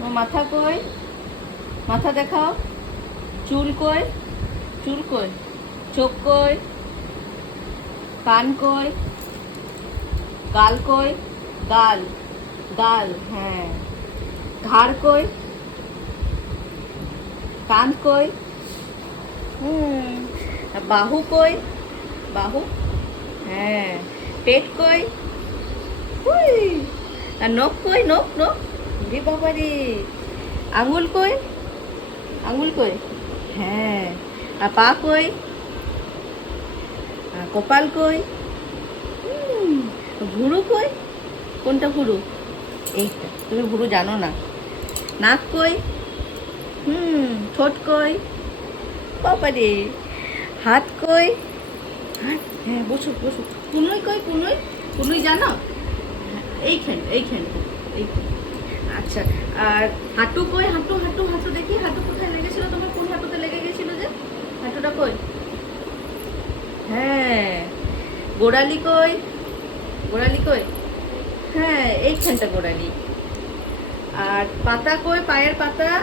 তোমার মাথা কই? মাথা দেখাও। চুল কই? চুল কই? চোখ কই? কান কই? গাল কই? গাল, গাল, হ্যাঁ। ঘাড় কই? কান কই? হুম। আর বাহু কই? বাহু, হ্যাঁ। পেট কই? উই। আর নখ কই? নখ, নখ, রে বাবা রে। আঙুল কই? আঙুল কই? হ্যাঁ। আর পা কই? আর কপাল কই? হুম। ভুরু কই? কোনটা ভুরু? এইটা, তুমি ভুরু জানো না। নাক কই? ঠোঁট কই? বাবা রে। হাত কই? হাত, হ্যাঁ, বসো বসো। কুনুই কই? কুনুই, কুনুই জানো? এইখান, এইখান, এইখান। আচ্ছা। আর হাঁটু কই? হাঁটু, হাঁটু, হাঁটু দেখি। হাঁটু কোথায় লেগেছিল তোমার? কোন হাঁটুতে লেগে গেছিল যে? হাঁটুটা কই? হ্যাঁ। গোড়ালি কই? গোড়ালি কই? হ্যাঁ, এইখানটা গোড়ালি। আর পাতা কই? পায়ের পাতা?